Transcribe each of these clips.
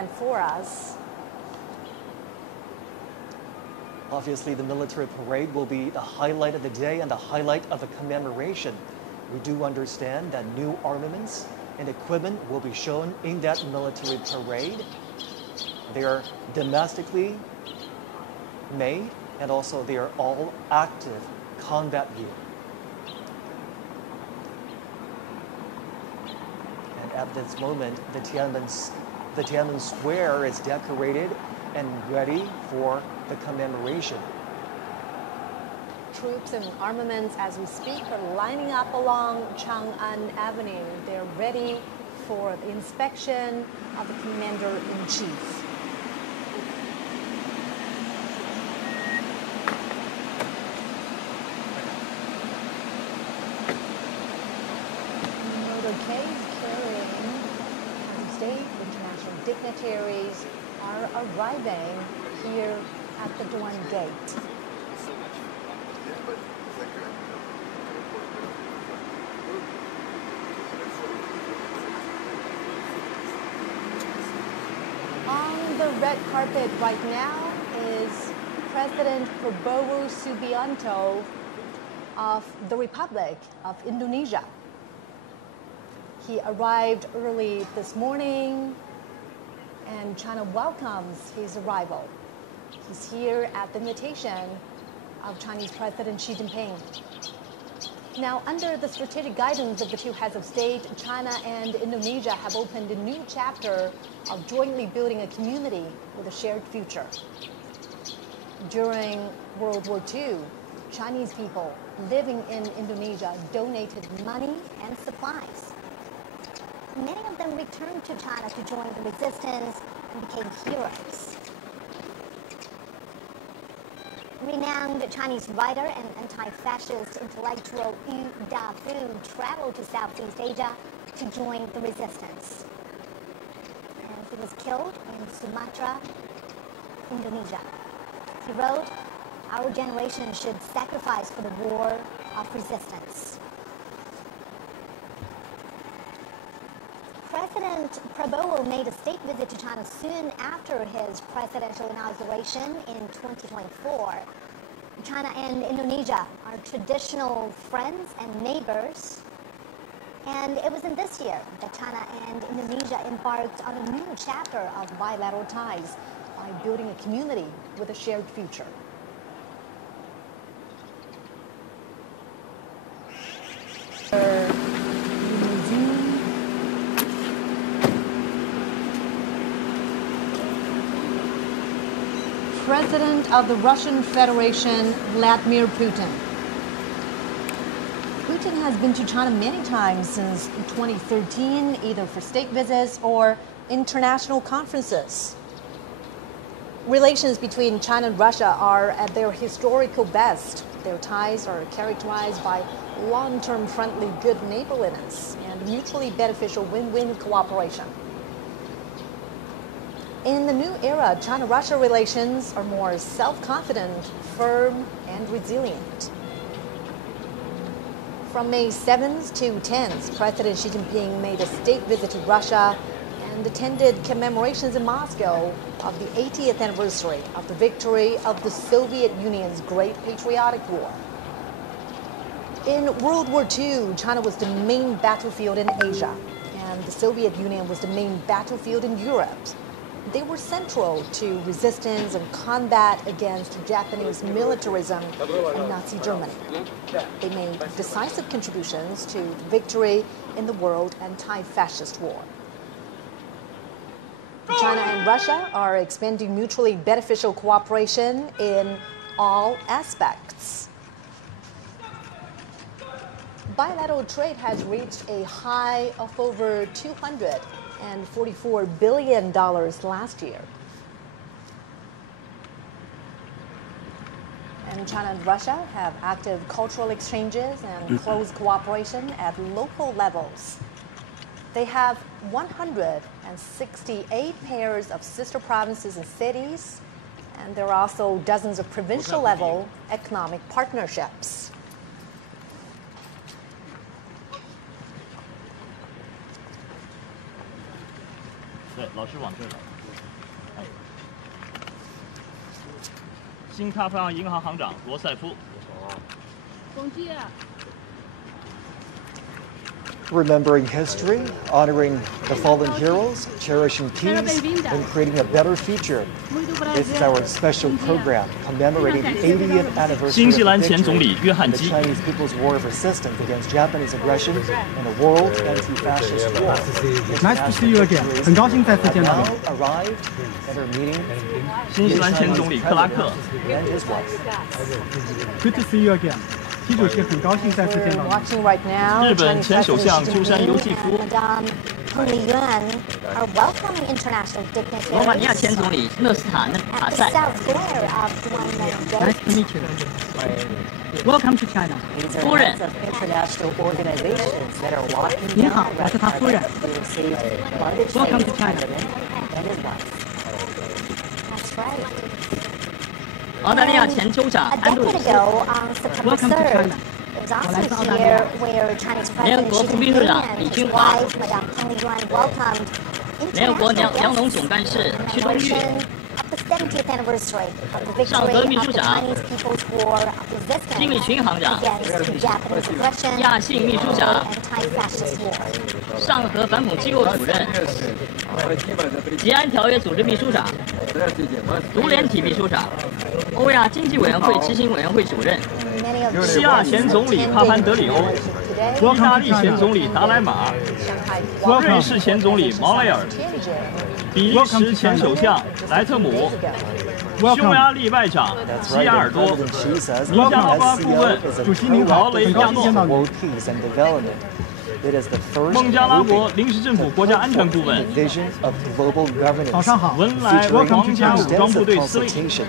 sent for us. Obviously, the military parade will be the highlight of the day and the highlight of the commemoration. We do understand that new armaments and equipment will be shown in that military parade. They are domestically made, and also they are all active combat gear. And at this moment, the Tiananmen Square is decorated and ready for the commemoration. Troops and armaments, as we speak, are lining up along Chang'an Avenue. They're ready for the inspection of the Commander-in-Chief. Motorcades carrying state international dignitaries are arriving here at the Dawn Gate. On the red carpet right now is President Prabowo Subianto of the Republic of Indonesia. He arrived early this morning, and China welcomes his arrival. He's here at the invitation of Chinese President Xi Jinping. Now, under the strategic guidance of the two heads of state, China and Indonesia have opened a new chapter of jointly building a community with a shared future. During World War II, Chinese people living in Indonesia donated money and supplies. Many of them returned to China to join the resistance and became heroes. Renowned Chinese writer and anti-fascist intellectual Yu Dafu traveled to Southeast Asia to join the resistance. And he was killed in Sumatra, Indonesia. He wrote, "Our generation should sacrifice for the war of resistance." President Prabowo made a state visit to China soon after his presidential inauguration in 2024. China and Indonesia are traditional friends and neighbors. And it was in this year that China and Indonesia embarked on a new chapter of bilateral ties by building a community with a shared future. President of the Russian Federation, Vladimir Putin. Putin has been to China many times since 2013, either for state visits or international conferences. Relations between China and Russia are at their historical best. Their ties are characterized by long-term friendly good neighborliness and mutually beneficial win-win cooperation. In the new era, China-Russia relations are more self-confident, firm, and resilient. From May 7th to 10th, President Xi Jinping made a state visit to Russia and attended commemorations in Moscow of the 80th anniversary of the victory of the Soviet Union's Great Patriotic War. In World War II, China was the main battlefield in Asia, and the Soviet Union was the main battlefield in Europe. They were central to resistance and combat against Japanese militarism and Nazi Germany. They made decisive contributions to victory in the world anti-fascist war. China and Russia are expanding mutually beneficial cooperation in all aspects. Bilateral trade has reached a high of over $244 billion last year. And China and Russia have active cultural exchanges and close cooperation at local levels. They have 168 pairs of sister provinces and cities, and there are also dozens of provincial level economic partnerships. 新太平洋银行行长罗塞夫。总计。 Remembering history, honoring the fallen heroes, cherishing peace, and creating a better future. This is our special program commemorating the 80th anniversary 新西 of 兰 the 前总理 victory 约翰 in the 基。 Chinese People's War of Resistance against Japanese aggression and the World Anti-Fascist War. Nice to see you again. 很高兴再次见到你。 Arrived at our meeting. 新西兰前总理克拉克。 And his wife. Good to see you again. 习主席很高兴再次见到你。 Watching right now, 日本 Chinese 前首 President 相 Xi 鸠山由 Jinping 纪夫。 and Madame Pulih are welcoming international 罗马尼亚 dignitaries 前总理勒斯塔纳 at 塔 the 塞。 south glare of Dunia. Nice to meet you. Welcome to China. These are 夫人 heads of international organizations that are walking 您好， down 我是他夫人。 to receive London Welcome to Chinese China. president and his wife. That's right. 澳大利亚前州长 A 安杜鲁 decade 斯。 ago, on September Welcome to 3rd, China. it was also here where Chinese President Xi 联合国副秘书 Jinping 长 and 李 his 军华。 wife, Madame Pulih, welcomed 联合国 international 粮农 guests 总干事 in 屈东玉。 commemoration of the 70th anniversary of the 上 victory 合 of 秘书 the 长 Chinese People's War of 金立 Resistance 群行长。 against Japanese aggression 亚信秘书长。 and anti-fascist war. 上合反恐机构主任。吉安条约组织秘书长。独联体秘书长。欧亚经济委员会执行委员会主任。 Many of 西亚前总理帕潘德里欧。 today, 意大利前总理达莱马。 Shanghai 瑞士前总理毛雷尔。 Tianjin 比利时前首相莱特姆。 匈牙利外长 That's 西 right. 亚尔多。 President Xi says 尼加拉瓜 SCO 顾问 is a 主席您好，劳雷很高亚诺。兴见到你。 world peace and development. It is the first 孟加拉国 grouping 临时政府国家安全顾问 the vision of global governance. 早上好。文莱 Featuring 皇家武装部队司令。 consultation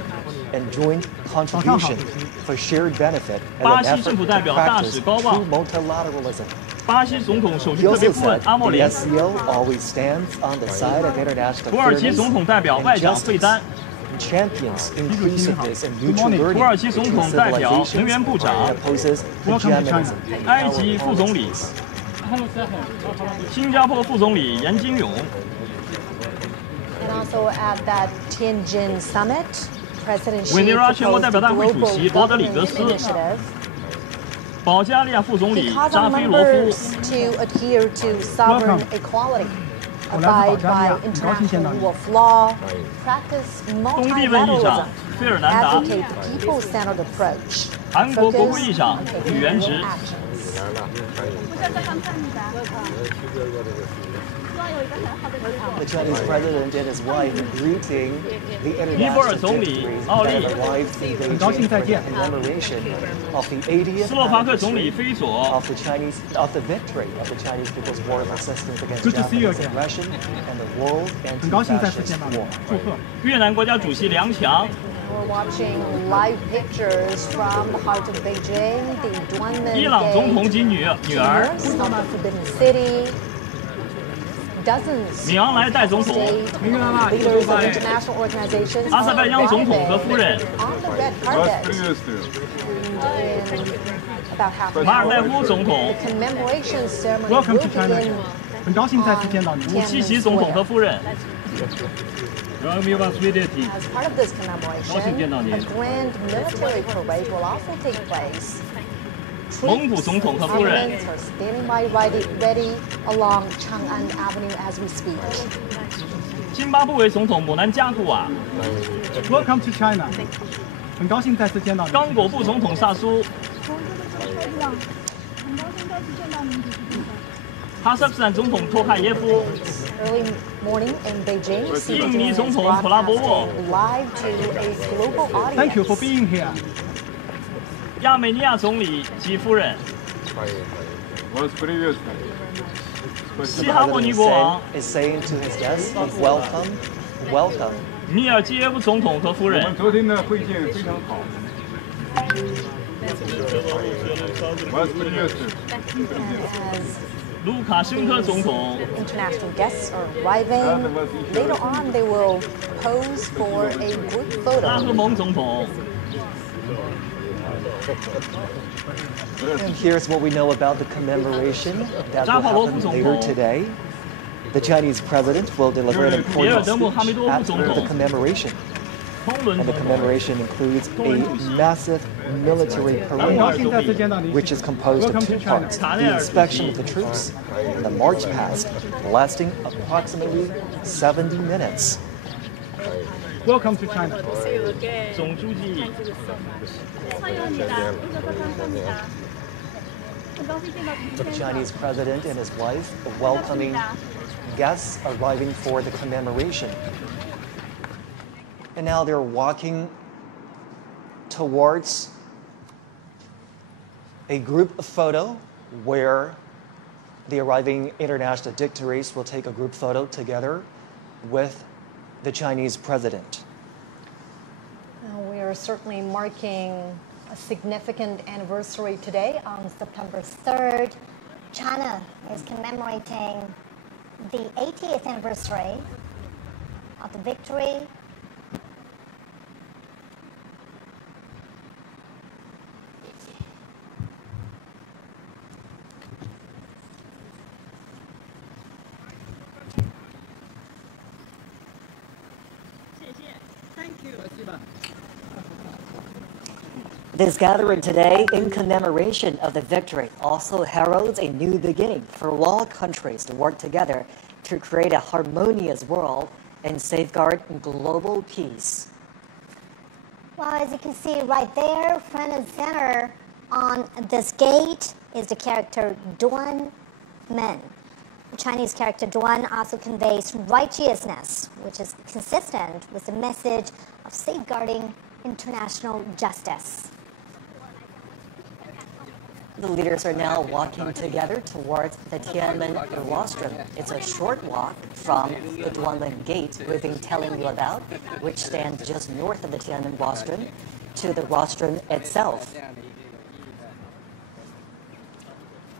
and joint contribution for shared benefit and 巴 an 西 effort 政府 to 代表大 practice 使高旺。 true multilateralism. 巴西总统首席 He 特别 also 顾问 said 阿莫 the 连。 SCO always stands on the side of international 土耳其 fairness 总统代表外 and 长费 justice, 丹。 and champions inclusiveness and mutual learning 土耳其总统 between 代表能源 civilizations 部长 and opposes Welcome to hegemonism. 埃及副总理。新加坡副总理严金勇。 And also at that Tianjin summit, President Xi 委内瑞拉全国 proposed 代表大会 global 主席罗德里格 governance 斯。 initiative. 保加利亚副总 He 理 called 扎 on 菲罗夫。 members to adhere to sovereign Welcome. equality, 我来自保 abide 加利亚， by 很高兴见到 international 你。 rule of law, practice 东帝汶议长 multilateralism, 费尔南达。 advocate the people-centered approach, 韩国国会 focus 议长 on 吕元 coherent 直。 actions. The Chinese president and his wife greeting the 尼泊尔 international 总理 victories 奥 that 利。 arrived in 很高兴 Beijing 再 for the 见。 commemoration of the 80th 斯洛伐克总理 anniversary 菲佐。 of the victory of the Chinese People's War of Resistance against Good to see you Japanese again. aggression and the World 很高兴再次 Anti-Fascist 见到你 War.，祝贺。越南国家主席梁强。 We're watching live pictures from the heart of Beijing, the Dunia 伊朗总统及女儿。 of the Forbidden City. Dozens 米昂莱代总统。 state leaders of international organizations 阿塞拜疆总统和夫人。 on the red carpet. In about half an 马尔代 hour, 夫总统。 the commemoration ceremony Welcome will to China. begin 很高兴再次见到你。武契奇总统和夫人。 As part of this commemoration, a grand military parade will also take place. 蒙古总统和夫人。 Armaments are standing by ready along Chang'an Avenue as we speak. 津巴布韦总统姆南加古瓦。 Welcome to China. 很高兴再次见到你。刚果布总统萨苏。哈萨克斯坦总统托卡耶夫。 Early morning in Beijing, Xi 印尼 Jinping 总 is 统普拉博沃。 broadcasting live to a global Thank you for audience. being here. 亚美尼亚总理及夫人。 西哈莫尼国王。 is saying to his guests, welcome, welcome. 米尔基耶夫总统和夫人。 昨天的会见非常好。 As 卢卡申科总统。 international guests are arriving, later on they will pose for a group 拉赫 photo. 蒙总统。 And here's what we know about the commemoration that will happen later today. The Chinese president will deliver an important speech at the commemoration. And the commemoration includes a massive military parade, which is composed of two parts: the inspection of the troops and the march past, lasting approximately 70 minutes. Welcome to China. The Chinese president and his wife welcoming guests arriving for the commemoration. And now they're walking towards a group photo where the arriving international dignitaries will take a group photo together with the Chinese president. We are certainly marking a significant anniversary today on September 3rd. China is commemorating the 80th anniversary of the victory This gathering today in commemoration of the victory also heralds a new beginning for all countries to work together to create a harmonious world and safeguard global peace. Well, as you can see right there, front and center on this gate is the character Duan Men. The Chinese character Duan also conveys righteousness, which is consistent with the message of safeguarding international justice. The leaders are now walking together towards the Tiananmen rostrum. It's a short walk from the Duanmen Gate we've been telling you about, which stands just north of the Tiananmen rostrum, to the rostrum itself.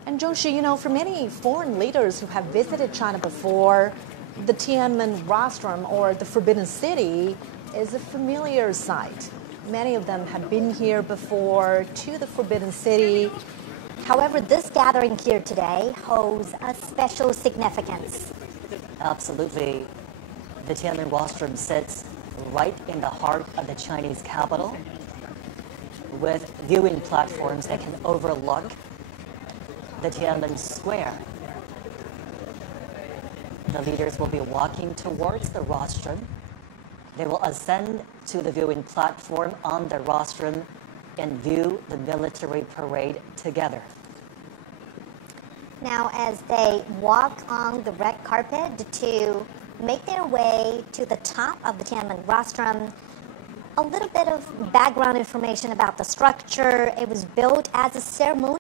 And Zhongxi, you know, for many foreign leaders who have visited China before, the Tiananmen rostrum, or the Forbidden City, is a familiar sight. Many of them have been here before to the Forbidden City. However, this gathering here today holds a special significance. Absolutely. The Tiananmen rostrum sits right in the heart of the Chinese capital, with viewing platforms that can overlook the Tiananmen Square. The leaders will be walking towards the rostrum. They will ascend to the viewing platform on the rostrum and view the military parade together. Now, as they walk on the red carpet to make their way to the top of the Tiananmen rostrum, a little bit of background information about the structure. It was built as a ceremony.